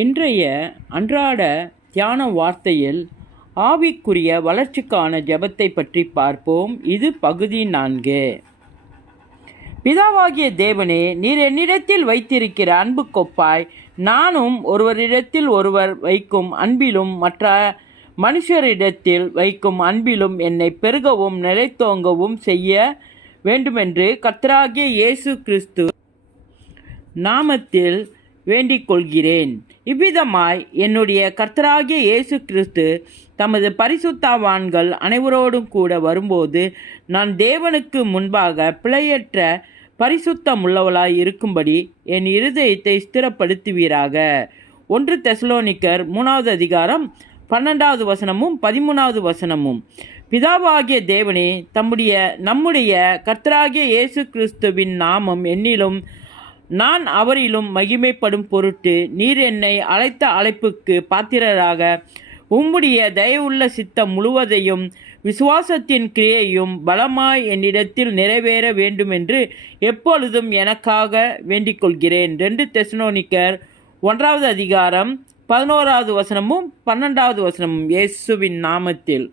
இன்றைய அன்றாட தியான வார்த்தையில் ஆவிக்குரிய வளர்ச்சிக்கான ஜெபத்தை பற்றி பார்ப்போம். இது பகுதி 4. பிதாவாகிய தேவனே, நீர் என்னிடத்தில் வைத்திருக்கிற அன்பு கொப்பாய் நானும் ஒருவரிடத்தில் ஒருவர் வைக்கும் அன்பிலும் மற்ற மனுஷரிடத்தில் வைக்கும் அன்பிலும் என்னை பெருகவும் நிலைத்தோங்கவும் செய்ய வேண்டுமென்று கர்த்தராகிய இயேசு கிறிஸ்து நாமத்தில் வேண்டிக் கொள்கிறேன். இவ்விதமாய் என்னுடைய கர்த்தராகிய இயேசு கிறிஸ்து தமது பரிசுத்தவான்கள் அனைவரோடும் கூட வரும்போது நான் தேவனுக்கு முன்பாக பிழையற்ற பரிசுத்தமுள்ளவளாய் இருக்கும்படி என் இருதயத்தை ஸ்திரப்படுத்துவீராக. 1 தெசலோனிக்கர் 3வது அதிகாரம் 12வது வசனமும் 13வது வசனமும். பிதாவாகிய தேவனே, நம்முடைய கர்த்தராகிய இயேசு கிறிஸ்துவின் நாமம் என்னிலும் நான் அவரிலும் மகிமைப்படும் பொருட்டு நீர் என்னை அழைத்த அழைப்புக்கு பாத்திரராக உம்முடைய தயவுள்ள சித்தம் முழுவதையும் விசுவாசத்தின் கிரியையும் பலமாய் என்னிடத்தில் நிறைவேற வேண்டுமென்று எப்பொழுதும் எனக்காக வேண்டிக் கொள்கிறேன். 2 தெசலோனிக்கர் 1வது அதிகாரம் 11வது வசனமும் 12வது வசனமும். இயேசுவின் நாமத்தில்.